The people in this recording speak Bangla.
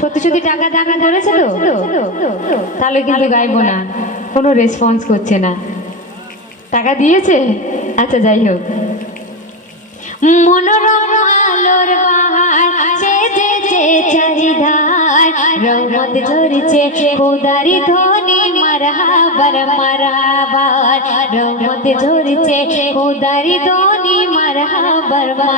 সত্যি সত্যি টাকা দান করেছে তো? তাহলে কিন্তু গাইবো না। কোনো রেসপন্স করছে না। টাকা দিয়েছে? আচ্ছা যাই হোক। মনোরম আলোর বাহার সেজেছে চারিধার রহমত ঝরছে খোদারি ধ্বনি, মারহাবার মারাবার। রহমত ঝরছে খোদারি ধ্বনি, মারহাবার মার